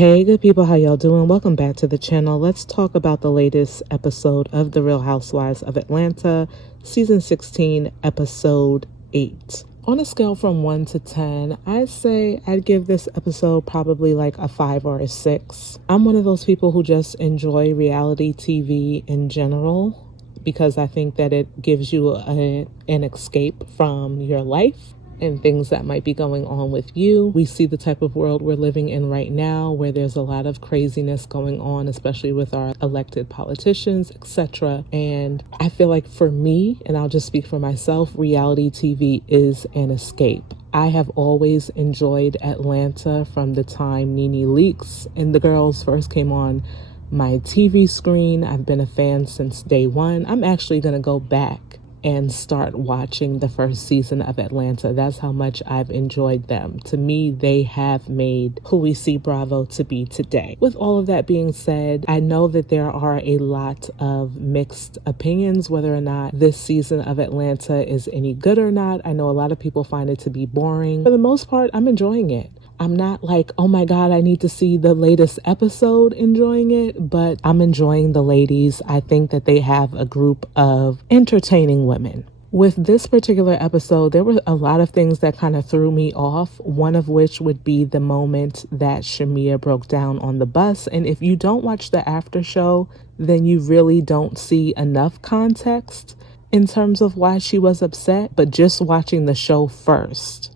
Hey good people, how y'all doing? Welcome back to the channel. Let's talk about the latest episode of the Real Housewives of Atlanta, season 16, episode 8. On a scale from 1 to 10, I'd say I'd give this episode probably like a 5 or a 6. I'm one of those people who just enjoy reality TV in general because I think that it gives you an escape from your life and things that might be going on with you. We see the type of world we're living in right now where there's a lot of craziness going on, especially with our elected politicians, etc. And I feel like for me, and I'll just speak for myself, reality TV is an escape. I have always enjoyed Atlanta from the time Nene Leakes and the girls first came on my TV screen. I've been a fan since day one. I'm actually going to go back and start watching the first season of Atlanta. That's how much I've enjoyed them. To me, they have made who we see Bravo to be today. With all of that being said, I know that there are a lot of mixed opinions whether or not this season of Atlanta is any good or not. I know a lot of people find it to be boring. For the most part, I'm enjoying it. I'm not like, oh my God, I need to see the latest episode enjoying it, but I'm enjoying the ladies. I think that they have a group of entertaining women. With this particular episode, there were a lot of things that kind of threw me off, one of which would be the moment that Shamea broke down on the bus. And if you don't watch the after show, then you really don't see enough context in terms of why she was upset. But just watching the show first,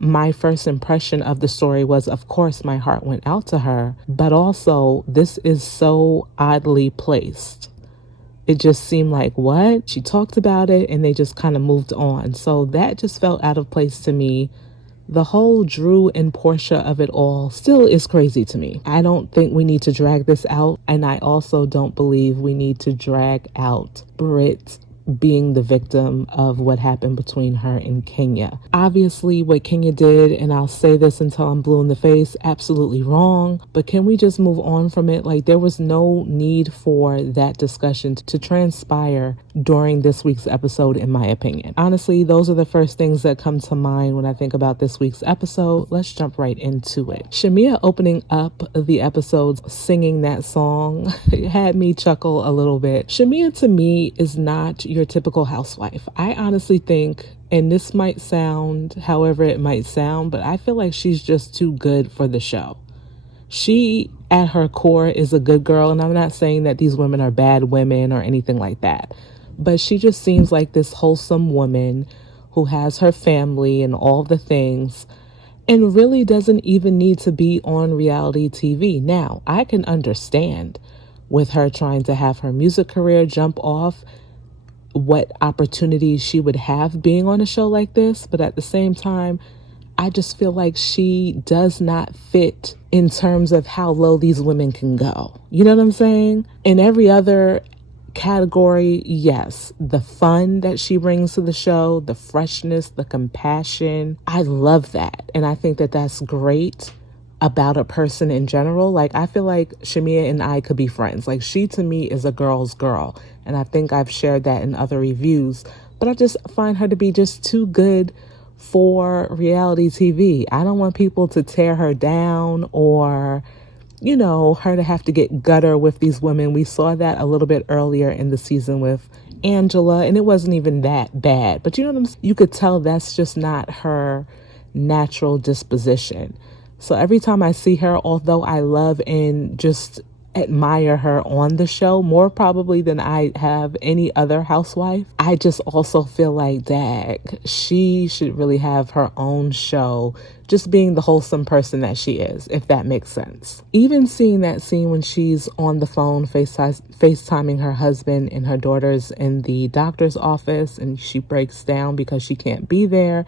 my first impression of the story was, of course, my heart went out to her, but also this is so oddly placed. It just seemed like, what? She talked about it and they just kind of moved on. So that just felt out of place to me. The whole Drew and Portia of it all still is crazy to me. I don't think we need to drag this out. And I also don't believe we need to drag out Britt being the victim of what happened between her and Kenya. Obviously, what Kenya did, and I'll say this until I'm blue in the face, absolutely wrong. But can we just move on from it? Like, there was no need for that discussion to transpire during this week's episode, in my opinion. Honestly, those are the first things that come to mind when I think about this week's episode. Let's jump right into it. Shamea opening up the episode singing that song had me chuckle a little bit. Shamea to me is not your typical housewife. I honestly think, and this might sound however it might sound, but I feel like she's just too good for the show. She, at her core, is a good girl, and I'm not saying that these women are bad women or anything like that, but she just seems like this wholesome woman who has her family and all the things and really doesn't even need to be on reality TV. Now, I can understand with her trying to have her music career jump off what opportunities she would have being on a show like this, but at the same time, I just feel like she does not fit in terms of how low these women can go. You know what I'm saying? In every other category, yes, the fun that she brings to the show, the freshness, the compassion, I love that. And I think that that's great about a person in general. Like, I feel like Shamea and I could be friends. Like, she to me is a girl's girl. And I think I've shared that in other reviews. But I just find her to be just too good for reality TV. I don't want people to tear her down or, you know, her to have to get gutter with these women. We saw that a little bit earlier in the season with Angela, and it wasn't even that bad. But you know what I'm saying? You could tell that's just not her natural disposition. So every time I see her, although I love and just admire her on the show more probably than I have any other housewife, I just also feel like, dag, she should really have her own show, just being the wholesome person that she is, if that makes sense. Even seeing that scene when she's on the phone FaceTiming her husband and her daughters in the doctor's office and she breaks down because she can't be there.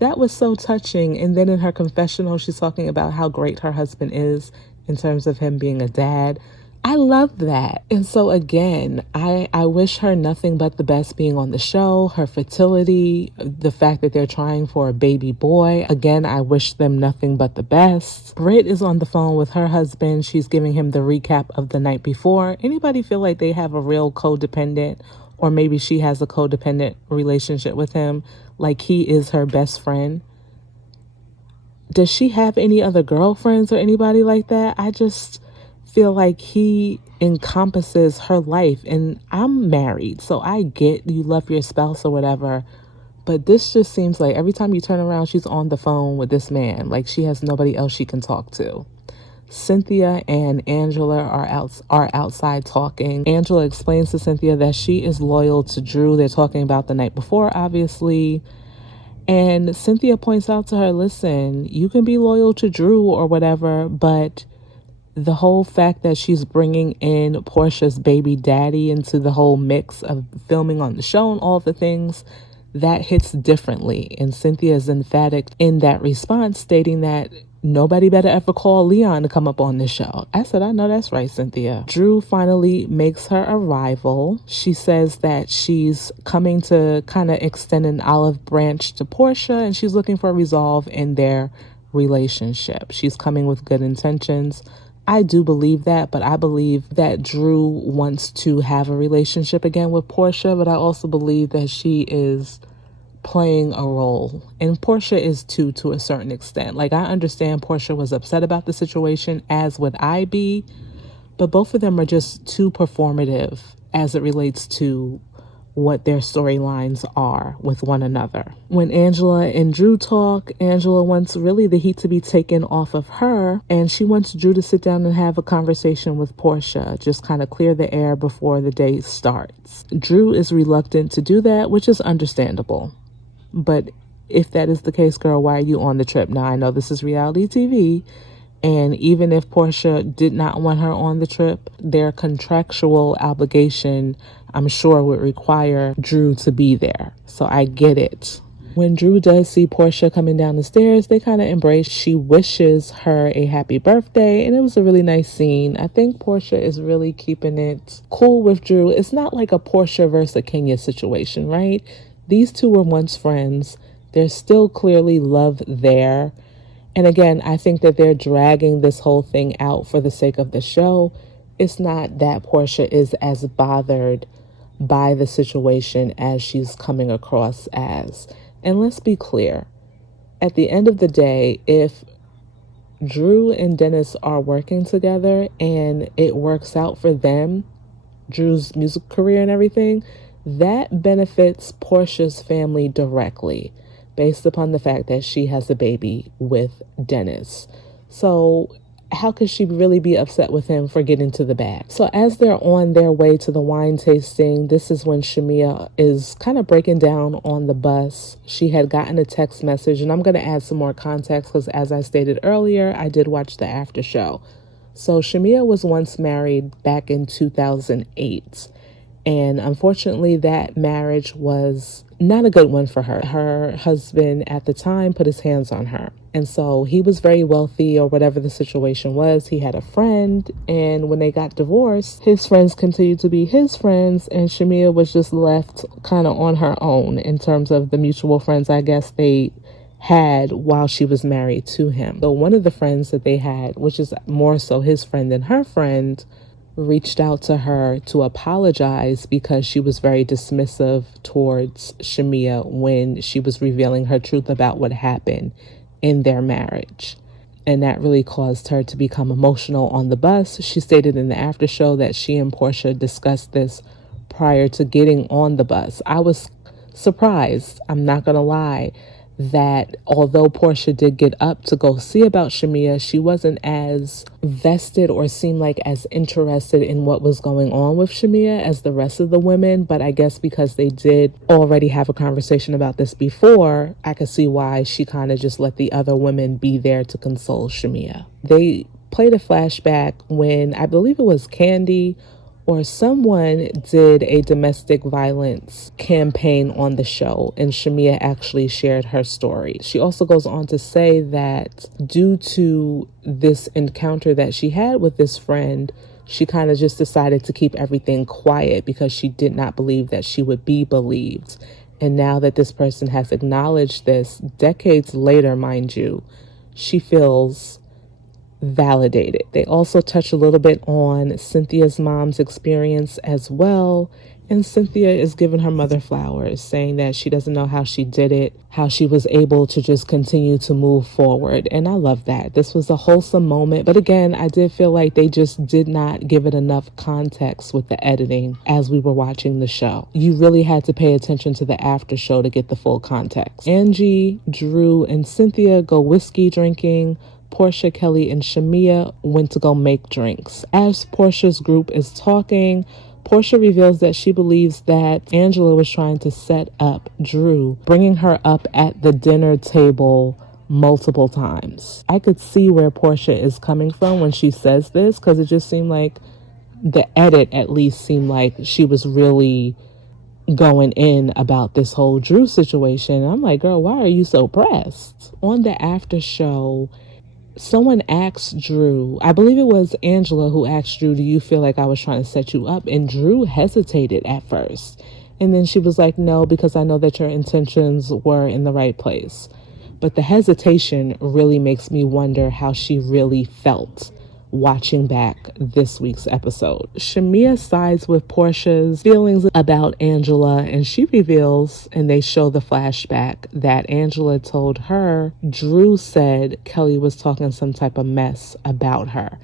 That was so touching. And then in her confessional, she's talking about how great her husband is in terms of him being a dad. I love that. And so again, I wish her nothing but the best being on the show, her fertility, the fact that they're trying for a baby boy. Again, I wish them nothing but the best. Britt is on the phone with her husband. She's giving him the recap of the night before. Anybody feel like they have a real codependent, or maybe she has a codependent relationship with him, like he is her best friend? does she have any other girlfriends or anybody like that? I just feel like he encompasses her life. And I'm married, so I get you love your spouse or whatever. But this just seems like every time you turn around, she's on the phone with this man. Like she has nobody else she can talk to. Cynthia and Angela are outside talking. Angela explains to Cynthia that she is loyal to Drew. They're talking about the night before, obviously. And Cynthia points out to her, listen, you can be loyal to Drew or whatever, but the whole fact that she's bringing in Portia's baby daddy into the whole mix of filming on the show and all the things, that hits differently. And Cynthia is emphatic in that response, stating that nobody better ever call Leon to come up on this show. I said, I know that's right, Cynthia. Drew finally makes her arrival. She says that she's coming to kind of extend an olive branch to Portia, and she's looking for resolve in their relationship. She's coming with good intentions. I do believe that, but I believe that Drew wants to have a relationship again with Portia, but I also believe that she is playing a role. And Portia is too, to a certain extent. Like, I understand Portia was upset about the situation, as would I be, but both of them are just too performative as it relates to what their storylines are with one another. When Angela and Drew talk, Angela wants really the heat to be taken off of her, and she wants Drew to sit down and have a conversation with Portia, just kind of clear the air before the day starts. Drew is reluctant to do that, which is understandable. But if that is the case, girl, why are you on the trip? Now, I know this is reality TV, and even if Portia did not want her on the trip, their contractual obligation, I'm sure, would require Drew to be there. So I get it. When Drew does see Portia coming down the stairs, they kind of embrace. She wishes her a happy birthday, and it was a really nice scene. I think Portia is really keeping it cool with Drew. It's not like a Portia versus Kenya situation, right? These two were once friends. There's still clearly love there. And again, I think that they're dragging this whole thing out for the sake of the show. It's not that Portia is as bothered by the situation as she's coming across as. And let's be clear. At the end of the day, if Drew and Dennis are working together and it works out for them, Drew's music career and everything, that benefits Portia's family directly, based upon the fact that she has a baby with Dennis. So how could she really be upset with him for getting to the bag? So as they're on their way to the wine tasting, this is when Shamia is kind of breaking down on the bus. She had gotten a text message, and I'm going to add some more context because, as I stated earlier, I did watch the after show. So Shamia was once married back in 2008. And unfortunately, that marriage was not a good one for her. Her husband at the time put his hands on her. And so he was very wealthy, or whatever the situation was. He had a friend. And when they got divorced, his friends continued to be his friends. And Shamia was just left kind of on her own in terms of the mutual friends, I guess, they had while she was married to him. So one of the friends that they had, which is more so his friend than her friend, reached out to her to apologize because she was very dismissive towards Shamia when she was revealing her truth about what happened in their marriage. And that really caused her to become emotional on the bus. She stated in the after show that she and Portia discussed this prior to getting on the bus. I was surprised, I'm not going to lie, that although Portia did get up to go see about Shamia, she wasn't as vested or seemed like as interested in what was going on with Shamia as the rest of the women. But I guess because they did already have a conversation about this before, I could see why she kind of just let the other women be there to console Shamia. They played a flashback when I believe it was Candy or someone did a domestic violence campaign on the show, and Shamia actually shared her story. She also goes on to say that due to this encounter that she had with this friend, she kind of just decided to keep everything quiet because she did not believe that she would be believed. And now that this person has acknowledged this, decades later, mind you, she feels validated. They also touch a little bit on Cynthia's mom's experience as well, And Cynthia is giving her mother flowers, saying that she doesn't know how she did it, how she was able to just continue to move forward. And I love that. This was a wholesome moment. But again, I did feel like they just did not give it enough context with the editing as we were watching the show. You really had to pay attention to the after show to get the full context. Angie, Drew, and Cynthia go whiskey drinking. Portia, Kelly, and Shamia went to go make drinks. As Portia's group is talking, Portia reveals that she believes that Angela was trying to set up Drew, bringing her up at the dinner table multiple times. I could see where Portia is coming from when she says this, because it just seemed like the edit at least seemed like she was really going in about this whole Drew situation. I'm like, girl, why are you so pressed? On the after show, someone asked Drew, I believe it was Angela who asked Drew, do you feel like I was trying to set you up? And Drew hesitated at first. And then she was like, no, because I know that your intentions were in the right place. But the hesitation really makes me wonder how she really felt watching back this week's episode. Shamia sides with Portia's feelings about Angela, and she reveals, and they show the flashback, that Angela told her Drew said Kelly was talking some type of mess about her.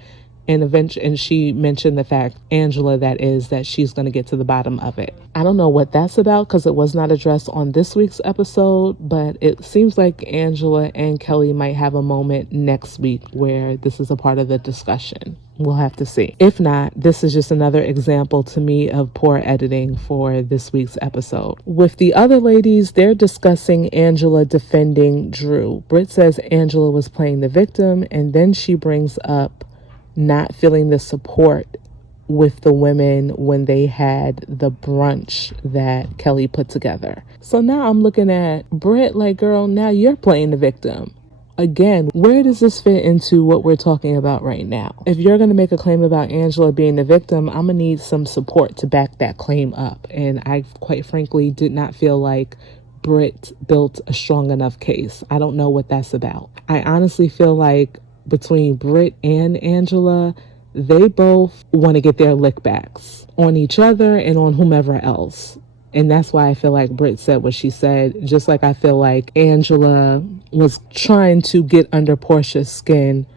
And she mentioned the fact, Angela, that is, that she's going to get to the bottom of it. I don't know what that's about because it was not addressed on this week's episode, but it seems like Angela and Kelly might have a moment next week where this is a part of the discussion. We'll have to see. If not, this is just another example to me of poor editing for this week's episode. With the other ladies, they're discussing Angela defending Drew. Britt says Angela was playing the victim, and then she brings up not feeling the support with the women when they had the brunch that Kelly put together. So now I'm looking at Britt like, girl, now you're playing the victim. Again, where does this fit into what we're talking about right now? If you're going to make a claim about Angela being the victim, I'm going to need some support to back that claim up. And I, quite frankly, did not feel like Britt built a strong enough case. I don't know what that's about. I honestly feel like between Britt and Angela, they both want to get their lickbacks on each other and on whomever else. And that's why I feel like Britt said what she said, just like I feel like Angela was trying to get under Portia's skin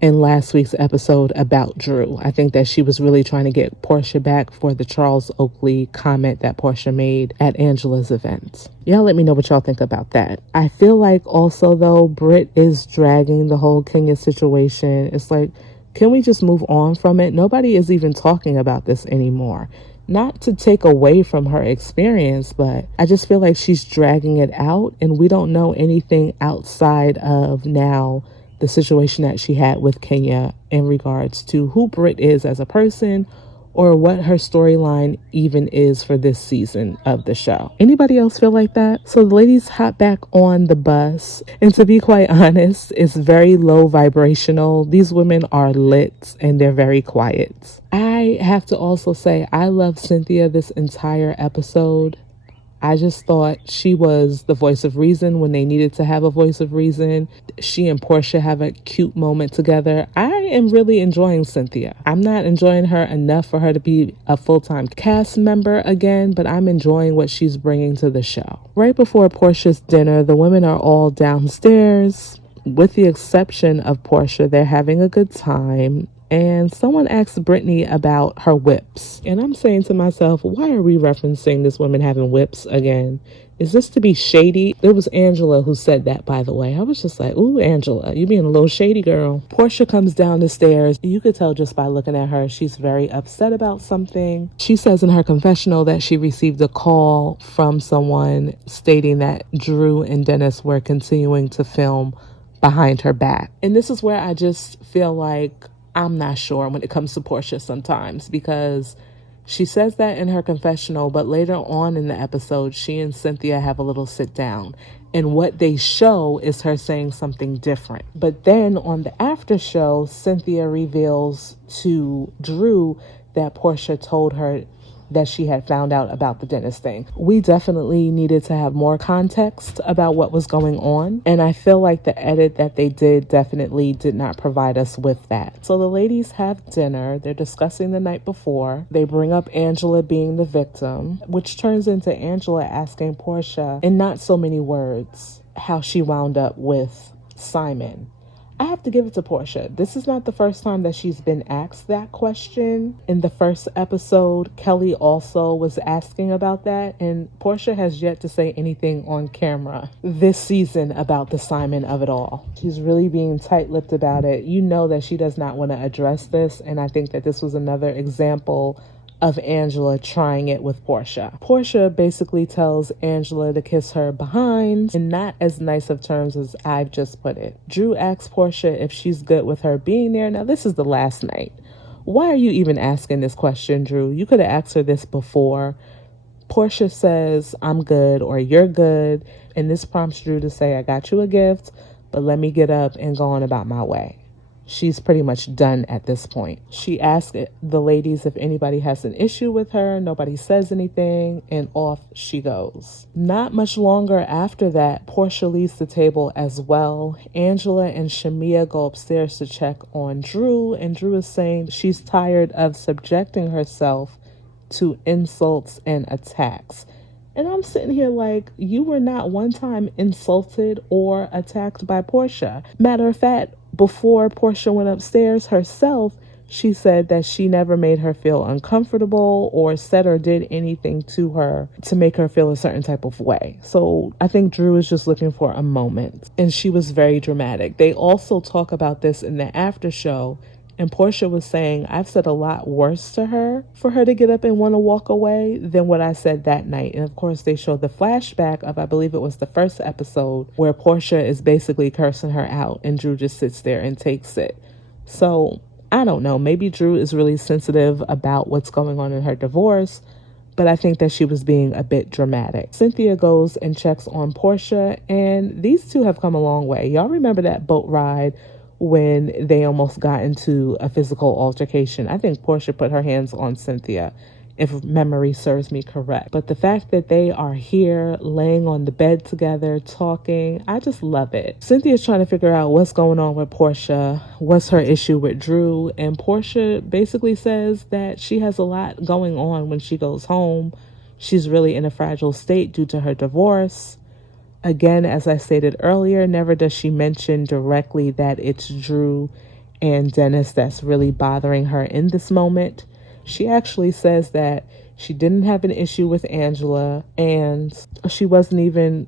in last week's episode about Drew. I think that she was really trying to get Portia back for the Charles Oakley comment that Portia made at Angela's event. Y'all let me know what y'all think about that. I feel like also, though, Britt is dragging the whole Kenya situation. It's like, can we just move on from it? Nobody is even talking about this anymore. Not to take away from her experience, but I just feel like she's dragging it out, and we don't know anything outside of now the situation that she had with Kenya in regards to who Britt is as a person or what her storyline even is for this season of the show. Anybody else feel like that? So the ladies hop back on the bus, and to be quite honest, it's very low vibrational. These women are lit and they're very quiet. I have to also say I love Cynthia this entire episode. I just thought she was the voice of reason when they needed to have a voice of reason. She and Portia have a cute moment together. I am really enjoying Cynthia. I'm not enjoying her enough for her to be a full-time cast member again, but I'm enjoying what she's bringing to the show. Right before Portia's dinner, the women are all downstairs. With the exception of Portia, they're having a good time. And someone asked Brittany about her whips. And I'm saying to myself, why are we referencing this woman having whips again? Is this to be shady? It was Angela who said that, by the way. I was just like, ooh, Angela, you being a little shady, girl. Portia comes down the stairs. You could tell just by looking at her, she's very upset about something. She says in her confessional that she received a call from someone stating that Drew and Dennis were continuing to film behind her back. And this is where I just feel like I'm not sure when it comes to Portia sometimes, because she says that in her confessional, but later on in the episode, she and Cynthia have a little sit down, and what they show is her saying something different. But then on the after show, Cynthia reveals to Drew that Portia told her that she had found out about the dentist thing. We definitely needed to have more context about what was going on, and I feel like the edit that they did definitely did not provide us with that. So the ladies have dinner. They're discussing the night before. They bring up Angela being the victim, which turns into Angela asking Portia, in not so many words, how she wound up with Simon. I have to give it to Portia. This is not the first time that she's been asked that question. In the first episode, Kelly also was asking about that, and Portia has yet to say anything on camera this season about the Simon of it all. She's really being tight-lipped about it. You know that she does not want to address this, and I think that this was another example of Angela trying it with Portia. Portia basically tells Angela to kiss her behind in not as nice of terms as I've just put it. Drew asks Portia if she's good with her being there. Now, this is the last night. Why are you even asking this question, Drew? You could have asked her this before. Portia says, I'm good, or you're good, and this prompts Drew to say, I got you a gift, but let me get up and go on about my way. She's pretty much done at this point. She asks the ladies if anybody has an issue with her. Nobody says anything, and off she goes. Not much longer after that, Portia leaves the table as well. Angela and Shamia go upstairs to check on Drew, and Drew is saying she's tired of subjecting herself to insults and attacks. And I'm sitting here like, you were not one time insulted or attacked by Portia. Matter of fact, before Portia went upstairs herself, she said that she never made her feel uncomfortable or said or did anything to her to make her feel a certain type of way. So I think Drew is just looking for a moment. And she was very dramatic. They also talk about this in the after show. And Portia was saying, I've said a lot worse to her for her to get up and want to walk away than what I said that night. And of course, they showed the flashback of, I believe it was the first episode, where Portia is basically cursing her out and Drew just sits there and takes it. So I don't know. Maybe Drew is really sensitive about what's going on in her divorce, but I think that she was being a bit dramatic. Cynthia goes and checks on Portia, and these two have come a long way. Y'all remember that boat ride when they almost got into a physical altercation? I think Portia put her hands on Cynthia, if memory serves me correct. But the fact that they are here laying on the bed together talking, I just love it. Cynthia's trying to figure out what's going on with Portia, what's her issue with Drew, and Portia basically says that she has a lot going on when she goes home. She's really in a fragile state due to her divorce. Again, as I stated earlier, never does she mention directly that it's Drew and Dennis that's really bothering her in this moment. She actually says that she didn't have an issue with Angela and she wasn't even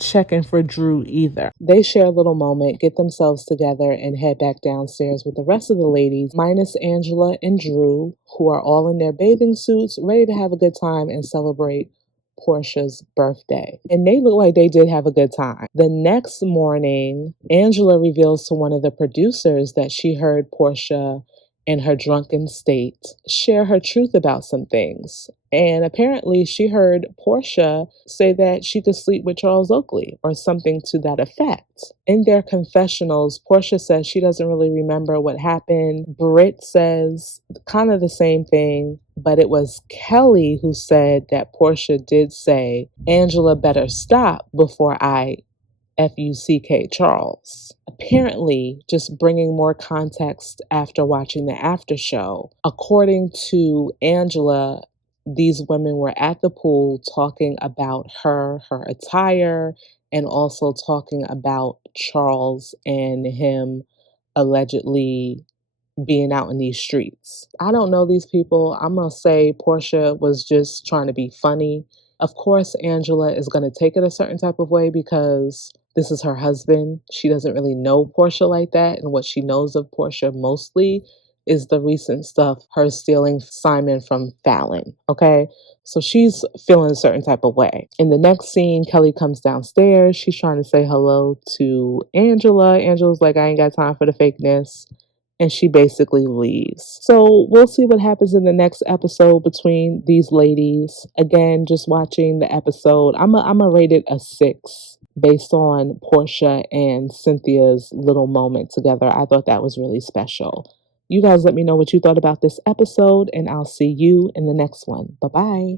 checking for Drew either. They share a little moment, get themselves together, and head back downstairs with the rest of the ladies, minus Angela and Drew, who are all in their bathing suits, ready to have a good time and celebrate Portia's birthday. And they look like they did have a good time. The next morning, Angela reveals to one of the producers that she heard Portia in her drunken state share her truth about some things. And apparently she heard Portia say that she could sleep with Charles Oakley or something to that effect. In their confessionals, Portia says she doesn't really remember what happened. Britt says kind of the same thing, but it was Kelly who said that Portia did say, Angela better stop before I Fuck Charles. Apparently, just bringing more context after watching the after show, according to Angela, these women were at the pool talking about her attire, and also talking about Charles and him allegedly being out in these streets. I don't know these people. I'm going to say Portia was just trying to be funny. Of course, Angela is going to take it a certain type of way because this is her husband. She doesn't really know Portia like that. And what she knows of Portia mostly is the recent stuff, her stealing Simon from Fallon. Okay. So she's feeling a certain type of way. In the next scene, Kelly comes downstairs. She's trying to say hello to Angela. Angela's like, I ain't got time for the fakeness. And she basically leaves. So we'll see what happens in the next episode between these ladies. Again, just watching the episode, I'm a rate it a 6 based on Portia and Cynthia's little moment together. I thought that was really special. You guys let me know what you thought about this episode, and I'll see you in the next one. Bye bye.